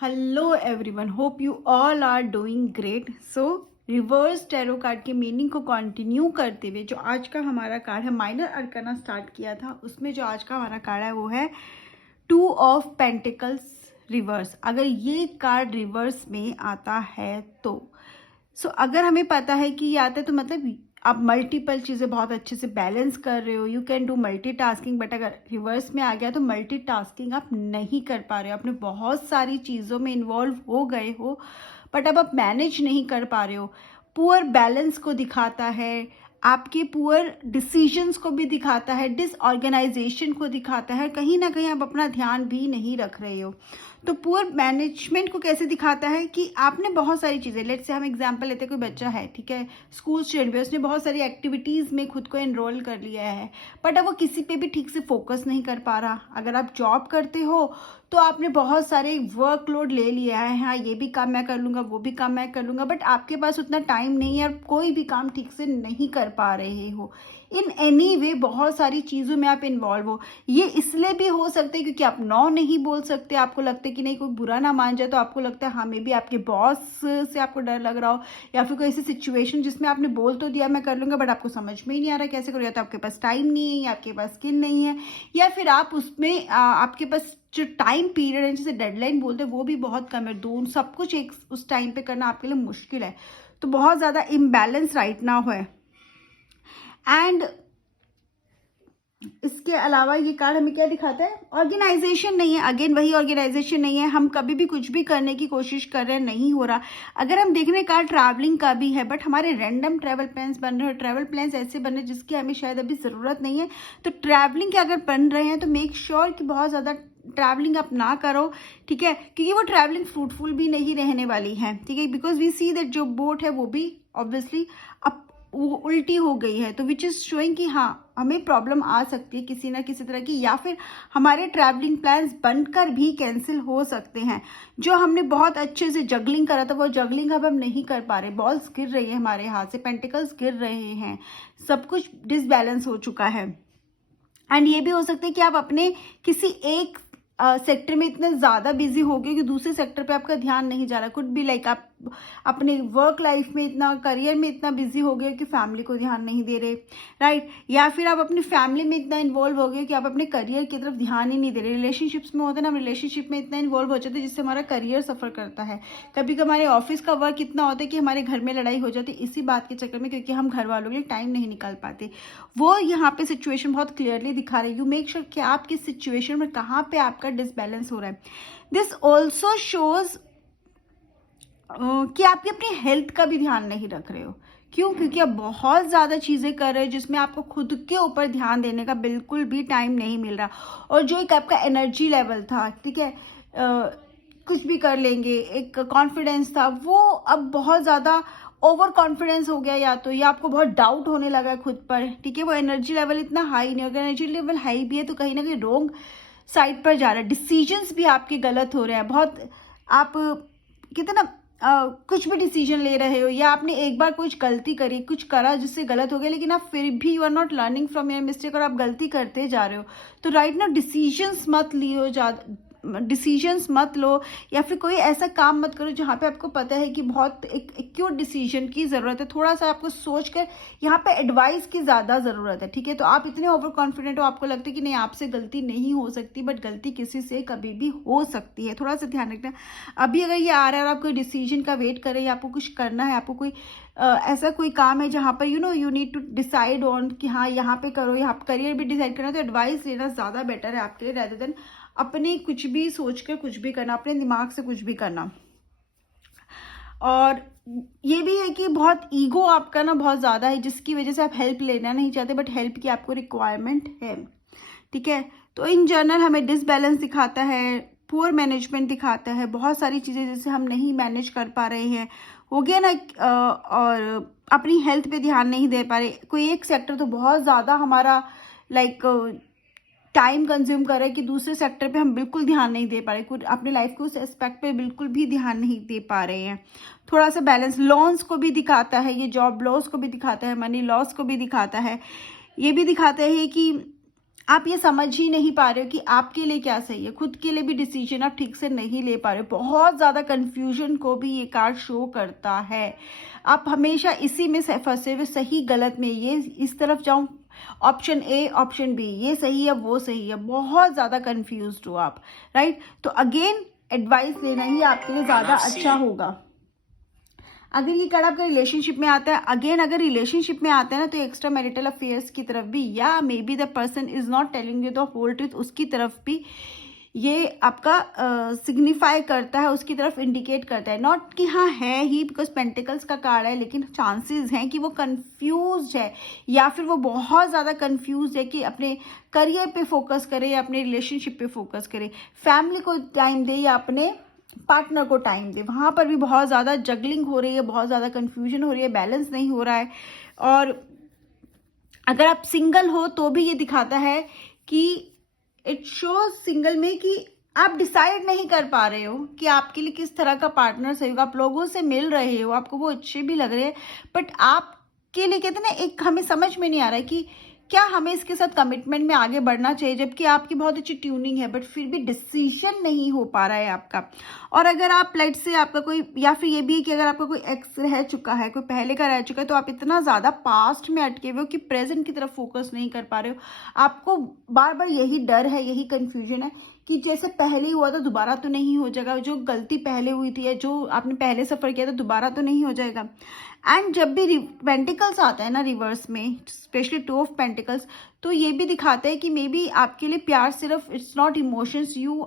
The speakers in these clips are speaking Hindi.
Hello everyone, hope you all are doing great. So reverse tarot card के मीनिंग को कंटिन्यू करते हुए जो आज का हमारा कार्ड है, माइनर अरकाना स्टार्ट किया था, उसमें जो आज का हमारा कार्ड है वो है 2 ऑफ पेंटिकल्स रिवर्स। अगर ये कार्ड रिवर्स में आता है तो अगर हमें पता है कि ये आता है तो मतलब आप मल्टीपल चीज़ें बहुत अच्छे से बैलेंस कर रहे हो, you can do multitasking. But अगर रिवर्स में आ गया तो मल्टीटास्किंग आप नहीं कर पा रहे हो, आपने बहुत सारी चीज़ों में इन्वॉल्व हो गए हो बट अब आप मैनेज नहीं कर पा रहे हो। पुअर बैलेंस को दिखाता है, आपके पुअर डिसीजंस को भी दिखाता है, डिसऑर्गेनाइजेशन को दिखाता है, कहीं ना कहीं आप अपना ध्यान भी नहीं रख रहे हो। तो पुअर मैनेजमेंट को कैसे दिखाता है कि आपने बहुत सारी चीज़ें, लेट्स से हम एग्जांपल लेते हैं, कोई बच्चा है, ठीक है, स्कूल स्टूडेंट भी, उसने बहुत सारी एक्टिविटीज़ में खुद को एनरोल कर लिया है बट अब वो किसी पे भी ठीक से फोकस नहीं कर पा रहा। अगर आप जॉब करते हो तो आपने बहुत सारे वर्कलोड ले लिया है, हाँ ये भी काम मैं कर लूँगा, वो भी काम मैं कर लूँगा, बट आपके पास उतना टाइम नहीं है और कोई भी काम ठीक से नहीं कर पा रहे हो। इन एनी वे बहुत सारी चीज़ों में आप इन्वॉल्व हो। ये इसलिए भी हो सकता है क्योंकि आप नो नहीं बोल सकते, आपको लगता है कि नहीं कोई बुरा ना मान जाए, तो आपको लगता है हाँ मे भी आपके बॉस से आपको डर लग रहा हो, या फिर कोई ऐसी सिचुएशन जिसमें आपने बोल तो दिया मैं कर लूँगा बट आपको समझ में ही नहीं आ रहा कैसे करो, या तो आपके पास टाइम नहीं है या आपके पास स्किल नहीं है, या फिर आप उसमें आपके पास जो टाइम पीरियड है जिसे डेडलाइन बोलते हैं वो भी बहुत कम है, दोनों सब कुछ एक उस टाइम पे करना आपके लिए मुश्किल है। तो बहुत ज़्यादा इम्बैलेंस राइट नाउ है। एंड इसके अलावा ये कार्ड हमें क्या दिखाता है, ऑर्गेनाइजेशन नहीं है, अगेन वही ऑर्गेनाइजेशन नहीं है, हम कभी भी कुछ भी करने की कोशिश कर रहे हैं नहीं हो रहा। अगर हम देख रहे हैं कार्ड ट्रैवलिंग का भी है बट हमारे रैंडम ट्रैवल प्लान्स बन रहे हैं, ट्रैवल प्लान्स ऐसे बन रहे हैं जिसकी हमें शायद अभी ज़रूरत नहीं है। तो ट्रैवलिंग के अगर बन रहे हैं तो मेक श्योर कि बहुत ज़्यादा ट्रैवलिंग आप ना करो, ठीक है, क्योंकि वो ट्रैवलिंग फ्रूटफुल भी नहीं रहने वाली है, ठीक है, बिकॉज वी सी दैट जो बोट है वो भी ऑब्वियसली अब वो उल्टी हो गई है, तो विच इज़ शोइंग कि हाँ हमें प्रॉब्लम आ सकती है किसी ना किसी तरह की, या फिर हमारे ट्रैवलिंग प्लान्स बनकर भी कैंसिल हो सकते हैं। जो हमने बहुत अच्छे से जगलिंग करा था वो जगलिंग अब हम नहीं कर पा रहे, बॉल्स गिर रही है हमारे हाथ से, पेंटिकल्स गिर रहे हैं, सब कुछ डिसबैलेंस हो चुका है। एंड ये भी हो सकता है कि आप अपने किसी एक सेक्टर में इतने ज़्यादा बिजी हो गए कि दूसरे सेक्टर पे आपका ध्यान नहीं जा रहा। कुड बी लाइक आप अपने वर्क लाइफ में इतना, करियर में इतना बिजी हो गए कि फैमिली को ध्यान नहीं दे रहे, राइट, या फिर आप अपनी फैमिली में इतना इन्वॉल्व हो गए कि आप अपने करियर की तरफ ध्यान ही नहीं दे रहे। रिलेशनशिप्स में होते हैं ना, रिलेशनशिप में इतना इन्वॉल्व हो जाते हैं जिससे हमारा करियर सफ़र करता है। कभी कभी हमारे ऑफिस का वर्क इतना होता है कि हमारे घर में लड़ाई हो जाती है इसी बात के चक्कर में, क्योंकि हम घर वालों के लिए टाइम नहीं निकाल पाते। वो यहाँ पे सिचुएशन बहुत क्लियरली दिखा रही है। यू मेक श्योर कि आप किस सिचुएशन में कहाँ पे आपका डिसबैलेंस हो रहा है। दिस ऑल्सो शोज कि आपकी अपनी हेल्थ का भी ध्यान नहीं रख रहे हो। क्यों? क्योंकि आप बहुत ज़्यादा चीज़ें कर रहे हो जिसमें आपको खुद के ऊपर ध्यान देने का बिल्कुल भी टाइम नहीं मिल रहा, और जो एक आपका एनर्जी लेवल था, ठीक है, कुछ भी कर लेंगे, एक कॉन्फिडेंस था, वो अब बहुत ज़्यादा ओवर कॉन्फिडेंस हो गया, या आपको बहुत डाउट होने लगा है खुद पर, ठीक है, वो एनर्जी लेवल इतना हाई नहीं होगा। एनर्जी लेवल हाई भी है तो कहीं ना कहीं रॉन्ग साइड पर जा रहा है, डिसीजंस भी आपके गलत हो रहे हैं बहुत। आप कितना कुछ भी डिसीजन ले रहे हो, या आपने एक बार कुछ गलती करी, कुछ करा जिससे गलत हो गया, लेकिन आप फिर भी you are not learning from your mistake और आप गलती करते जा रहे हो। तो राइट ना, डिसीजंस मत लियो, डिसीजंस मत लो, या फिर कोई ऐसा काम मत करो जहाँ पे आपको पता है कि बहुत एक एक्यूट डिसीजन की ज़रूरत है। थोड़ा सा आपको सोच कर, यहाँ पे एडवाइस की ज़्यादा ज़रूरत है, ठीक है। तो आप इतने ओवर कॉन्फिडेंट हो, आपको लगता है कि नहीं आपसे गलती नहीं हो सकती, बट गलती किसी से कभी भी हो सकती है, थोड़ा सा ध्यान रखना। अभी अगर ये आ रहा है और आप कोई डिसीजन का वेट कर रहे हैं, आपको कुछ करना है, आपको कोई ऐसा कोई काम है जहाँ पर you need to decide on कि हाँ यहाँ पे करो, यहाँ करियर भी डिसाइड करना, तो एडवाइस लेना ज़्यादा बेटर है आपके लिए, रेदर देन अपने कुछ भी सोच कर कुछ भी करना, अपने दिमाग से कुछ भी करना। और ये भी है कि बहुत ईगो आपका ना बहुत ज़्यादा है, जिसकी वजह से आप हेल्प लेना नहीं चाहते बट हेल्प की आपको रिक्वायरमेंट है, ठीक है। तो इन जनरल हमें डिसबैलेंस दिखाता है, पुअर मैनेजमेंट दिखाता है, बहुत सारी चीज़ें जैसे हम नहीं मैनेज कर पा रहे हैं, हो गया ना, और अपनी हेल्थ पे ध्यान नहीं दे पा रहे। कोई एक सेक्टर तो बहुत ज़्यादा हमारा लाइक टाइम कंज्यूम कर रहे हैं कि दूसरे सेक्टर पे हम बिल्कुल ध्यान नहीं दे पा रहे, कुछ अपने लाइफ के उस एस्पेक्ट पे बिल्कुल भी ध्यान नहीं दे पा रहे हैं। थोड़ा सा बैलेंस, लॉन्स को भी दिखाता है, ये जॉब लॉस को भी दिखाता है, मनी लॉस को भी दिखाता है, ये भी दिखाता है कि आप ये समझ ही नहीं पा रहे हो कि आपके लिए क्या सही है, खुद के लिए भी डिसीजन आप ठीक से नहीं ले पा रहे हो। बहुत ज़्यादा कन्फ्यूजन को भी ये कार्ड शो करता है। आप हमेशा इसी में फंसे हुए, सही गलत में, ये इस तरफ जाऊं, ऑप्शन ए ऑप्शन बी, ये सही है वो सही है, बहुत ज़्यादा कन्फ्यूज्ड हो आप, राइट। तो अगेन एडवाइस लेना ही आपके लिए ज़्यादा अच्छा होगा। अगर ये कार्ड आपका रिलेशनशिप में आता है, अगेन अगर रिलेशनशिप में आता है ना, तो एक्स्ट्रा मैरिटल अफेयर्स की तरफ भी, या maybe the person is not telling you the whole truth, उसकी तरफ भी ये आपका सिग्निफाई करता है, उसकी तरफ इंडिकेट करता है। नॉट कि हाँ है ही, बिकॉज पेंटिकल्स का कार्ड है, लेकिन चांसेस हैं कि वो कंफ्यूज है, या फिर वो बहुत ज़्यादा कंफ्यूज है कि अपने करियर पे फोकस करे या अपने रिलेशनशिप पे फोकस करे, फैमिली को टाइम दे या अपने पार्टनर को टाइम दे। वहाँ पर भी बहुत ज़्यादा जगलिंग हो रही है, बहुत ज़्यादा कन्फ्यूजन हो रही है, बैलेंस नहीं हो रहा है। और अगर आप सिंगल हो तो भी ये दिखाता है कि इट शोज सिंगल में कि आप डिसाइड नहीं कर पा रहे हो कि आपके लिए किस तरह का पार्टनर सही होगा। आप लोगों से मिल रहे हो, आपको वो अच्छे भी लग रहे हैं, बट आपके लिए कहते हैं ना, एक हमें समझ में नहीं आ रहा है कि क्या हमें इसके साथ कमिटमेंट में आगे बढ़ना चाहिए, जबकि आपकी बहुत अच्छी ट्यूनिंग है, बट फिर भी डिसीजन नहीं हो पा रहा है आपका। और अगर आप लाइट से आपका कोई, या फिर ये भी है कि अगर आपका कोई एक्स रह चुका है, कोई पहले का रह चुका है, तो आप इतना ज़्यादा पास्ट में अटके हुए हो कि प्रेजेंट की तरफ फोकस नहीं कर पा रहे हो। आपको बार बार यही डर है, यही कन्फ्यूजन है कि जैसे पहले हुआ था दोबारा तो नहीं हो जाएगा, जो गलती पहले हुई थी या जो आपने पहले सफ़र किया था दोबारा तो नहीं हो जाएगा। एंड जब भी पेंटिकल्स आता है ना रिवर्स में, स्पेशली 2 ऑफ पेंटिकल्स, तो ये भी दिखाता है कि मे बी आपके लिए प्यार सिर्फ, it's not emotions, you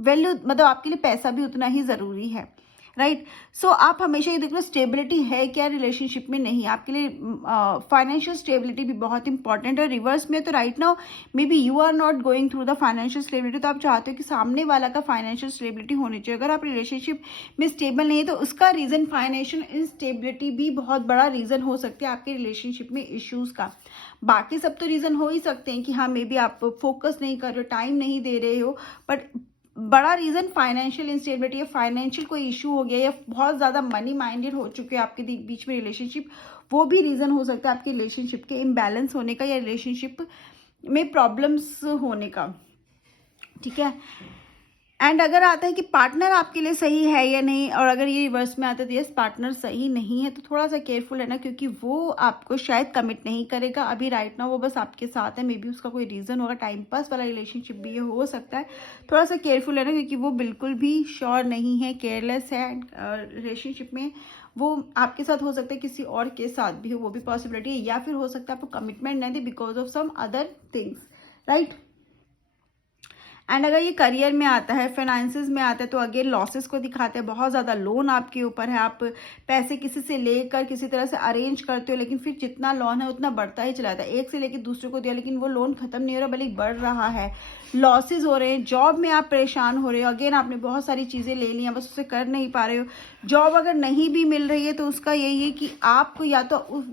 value, मतलब आपके लिए पैसा भी उतना ही ज़रूरी है, राइट। सो आप हमेशा ये देखो स्टेबिलिटी है क्या रिलेशनशिप में, नहीं, आपके लिए फाइनेंशियल स्टेबिलिटी भी बहुत इंपॉर्टेंट है। रिवर्स में तो right now maybe you are not going through the financial stability, तो आप चाहते हो कि सामने वाला का फाइनेंशियल स्टेबिलिटी होनी चाहिए। अगर आप रिलेशनशिप में स्टेबल नहीं है तो उसका रीज़न फाइनेंशियल इंस्टेबिलिटी भी बहुत बड़ा रीज़न हो सकती है आपके रिलेशनशिप में इश्यूज़ का। बाकी सब तो रीज़न हो ही सकते हैं कि हाँ मे बी आप फोकस नहीं कर रहे हो, टाइम नहीं दे रहे हो, बट बड़ा रीज़न फाइनेंशियल इंस्टेबिलिटी है, फाइनेंशियल कोई इशू हो गया या बहुत ज़्यादा मनी माइंडेड हो चुके हैं आपके बीच में रिलेशनशिप, वो भी रीज़न हो सकता है आपके रिलेशनशिप के इम्बैलेंस होने का या रिलेशनशिप में प्रॉब्लम्स होने का, ठीक है। एंड अगर आता है कि पार्टनर आपके लिए सही है या नहीं, और अगर ये रिवर्स में आता है तो यस पार्टनर सही नहीं है, तो थोड़ा सा केयरफुल है ना, क्योंकि वो आपको शायद कमिट नहीं करेगा अभी राइट ना, वो बस आपके साथ है, मे बी उसका कोई रीज़न होगा, टाइम पास वाला रिलेशनशिप भी ये हो सकता है। थोड़ा सा केयरफुल है ना, क्योंकि वो बिल्कुल भी श्योर नहीं है, केयरलेस है। रिलेशनशिप में वो आपके साथ हो सकता है, किसी और के साथ भी हो, वो भी पॉसिबिलिटी है, या फिर हो सकता है आपको कमिटमेंट नहीं दे because of some other things, right. And अगर ये करियर में आता है, फाइनेंसेस में आता है, तो अगेन लॉसेस को दिखाते हैं। बहुत ज़्यादा लोन आपके ऊपर है, आप पैसे किसी से लेकर किसी तरह से अरेंज करते हो, लेकिन फिर जितना लोन है उतना बढ़ता ही चला जाता है। एक से लेकर दूसरे को दिया, लेकिन वो लोन खत्म नहीं हो रहा बल्कि बढ़ रहा है, लॉसेज हो रहे हैं। जॉब में आप परेशान हो रहे हो, अगेन आपने बहुत सारी चीज़ें ले ली हैं, बस उसे कर नहीं पा रहे हो। जॉब अगर नहीं भी मिल रही है तो उसका यही है कि आप या तो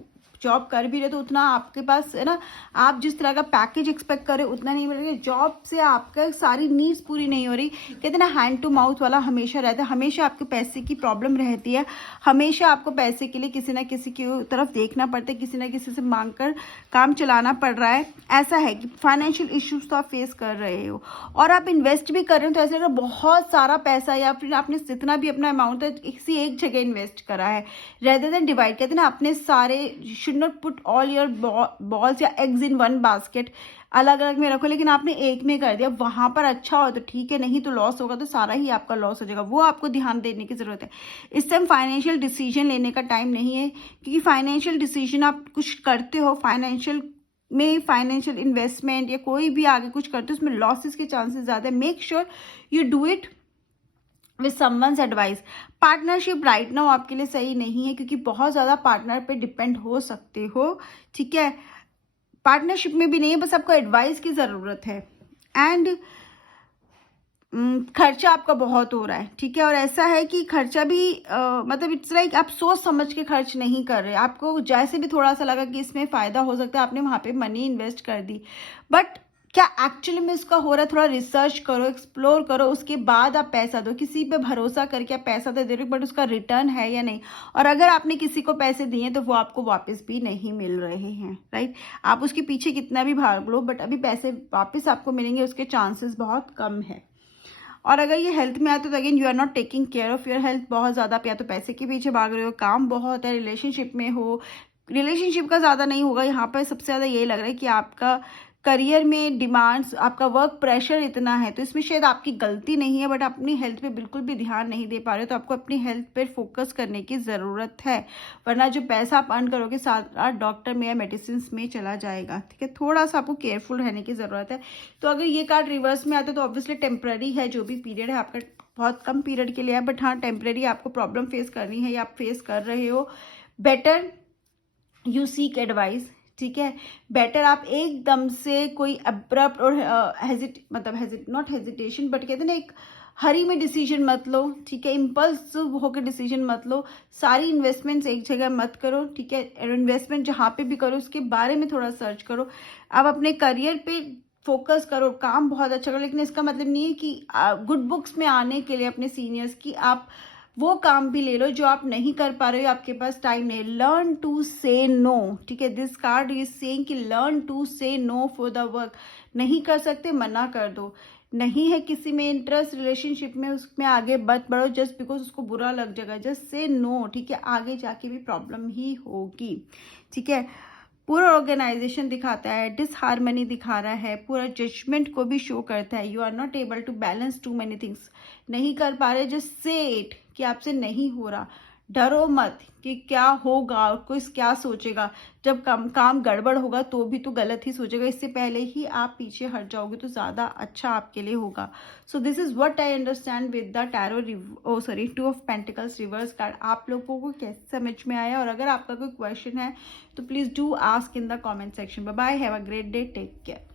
जॉब कर भी रहे तो उतना आपके पास है ना, आप जिस तरह का पैकेज एक्सपेक्ट कर रहे हो उतना नहीं मिल रहा, जॉब से आपका सारी नीड्स पूरी नहीं हो रही। कहते हैं ना हैंड टू माउथ वाला हमेशा रहता है, हमेशा आपके पैसे की प्रॉब्लम रहती है, हमेशा आपको पैसे के लिए किसी ना किसी की तरफ देखना पड़ता है, किसी ना किसी से मांग कर काम चलाना पड़ रहा है। ऐसा है कि फाइनेंशियल इश्यूज तो आप फेस कर रहे हो, और आप इन्वेस्ट भी कर रहे हो, तो ऐसा लग रहा है बहुत सारा पैसा या फिर आपने जितना भी अपना अमाउंट है किसी एक जगह इन्वेस्ट करा है, रेदर देन डिवाइड। कहते हैं ना अपने सारे not put all your balls या eggs in one basket, अलग अलग में रखो, लेकिन आपने एक में कर दिया, वहां पर अच्छा हो तो ठीक है, नहीं तो लॉस होगा तो सारा ही आपका लॉस हो जाएगा, वो आपको ध्यान देने की जरूरत है। इस टाइम फाइनेंशियल डिसीजन लेने का टाइम नहीं है, क्योंकि फाइनेंशियल डिसीजन आप कुछ करते हो, फाइनेंशियल में फाइनेंशियल इन्वेस्टमेंट या कोई भी आगे कुछ करते हो उसमें लॉसेस के चांसेस ज़्यादा है। Make sure you do it with someone's advice. Partnership right now आपके लिए सही नहीं है, क्योंकि बहुत ज़्यादा पार्टनर पे डिपेंड हो सकते हो, ठीक है। पार्टनरशिप में भी नहीं है, बस आपको एडवाइस की ज़रूरत है। एंड खर्चा आपका बहुत हो रहा है, ठीक है, और ऐसा है कि खर्चा भी मतलब इट्स लाइक आप सोच समझ के खर्च नहीं कर रहे, आपको जैसे भी थोड़ा सा लगा कि इसमें फ़ायदा हो सकता है, आपने वहाँ पे मनी इन्वेस्ट कर दी, बट क्या एक्चुअली में इसका हो रहा है, थोड़ा रिसर्च करो, एक्सप्लोर करो, उसके बाद आप पैसा दो। किसी पे भरोसा करके आप पैसा तो दे रहे हो बट उसका रिटर्न है या नहीं, और अगर आपने किसी को पैसे दिए तो वो आपको वापस भी नहीं मिल रहे हैं, राइट। आप उसके पीछे कितना भी भाग लो बट अभी पैसे वापस आपको मिलेंगे उसके चांसेस बहुत कम है। और अगर ये हेल्थ में आते तो again you are not taking care of your health, बहुत ज़्यादा आप या तो पैसे के पीछे भाग रहे हो, काम बहुत है, रिलेशनशिप में हो, रिलेशनशिप का ज़्यादा नहीं होगा यहाँ पर, सबसे ज़्यादा यही लग रहा है कि आपका करियर में डिमांड्स, आपका वर्क प्रेशर इतना है, तो इसमें शायद आपकी गलती नहीं है बट अपनी हेल्थ पे बिल्कुल भी ध्यान नहीं दे पा रहे हो, तो आपको अपनी हेल्थ पर फोकस करने की ज़रूरत है, वरना जो पैसा आप अर्न करोगे सारा डॉक्टर में या मेडिसिन में चला जाएगा, ठीक है। थोड़ा सा आपको केयरफुल रहने की ज़रूरत है। तो अगर ये कार्ड रिवर्स में आता है तो ऑब्वियसली टेम्प्रेरी है, जो भी पीरियड है आपका बहुत कम पीरियड के लिए है, बट हाँ टेम्प्रेरी आपको प्रॉब्लम फेस करनी है या आप फेस कर रहे हो। बेटर यू सीक एडवाइस, ठीक है। बेटर आप एकदम से कोई अब्रप्ट और नॉट हेजिटेशन बट कहते हैं ना, एक हरी में डिसीजन मत लो, ठीक है। इम्पल्स होकर डिसीजन मत लो, सारी इन्वेस्टमेंट्स एक जगह मत करो, ठीक है। इन्वेस्टमेंट जहाँ पे भी करो उसके बारे में थोड़ा सर्च करो, आप अपने करियर पे फोकस करो, काम बहुत अच्छा करो, लेकिन इसका मतलब नहीं है कि गुड बुक्स में आने के लिए अपने सीनियर्स की आप वो काम भी ले लो जो आप नहीं कर पा रहे हो, आपके पास टाइम नहीं। लर्न टू से नो, ठीक है। दिस कार्ड इज सेइंग कि लर्न टू से नो फॉर द वर्क, नहीं कर सकते मना कर दो, नहीं है किसी में इंटरेस्ट रिलेशनशिप में, उसमें आगे मत बढ़ो जस्ट बिकॉज उसको बुरा लग जाएगा, जस्ट से नो, ठीक है। आगे जाके भी प्रॉब्लम ही होगी, ठीक है। पूरा ऑर्गेनाइजेशन दिखाता है, डिसहार्मनी दिखा रहा है, पूरा जजमेंट को भी शो करता है। You are not able to balance too many things, नहीं कर पा रहे, जस्ट से इट कि आपसे नहीं हो रहा। डरो मत कि क्या होगा और कोई क्या सोचेगा, जब काम गड़बड़ होगा तो भी तो गलत ही सोचेगा, इससे पहले ही आप पीछे हट जाओगे तो ज़्यादा अच्छा आपके लिए होगा। So this is what I understand with the tarot two of pentacles reverse card. आप लोगों को कैसे समझ में आया, और अगर आपका कोई क्वेश्चन है तो please do ask in the comment section. Bye bye, have a great day, take care.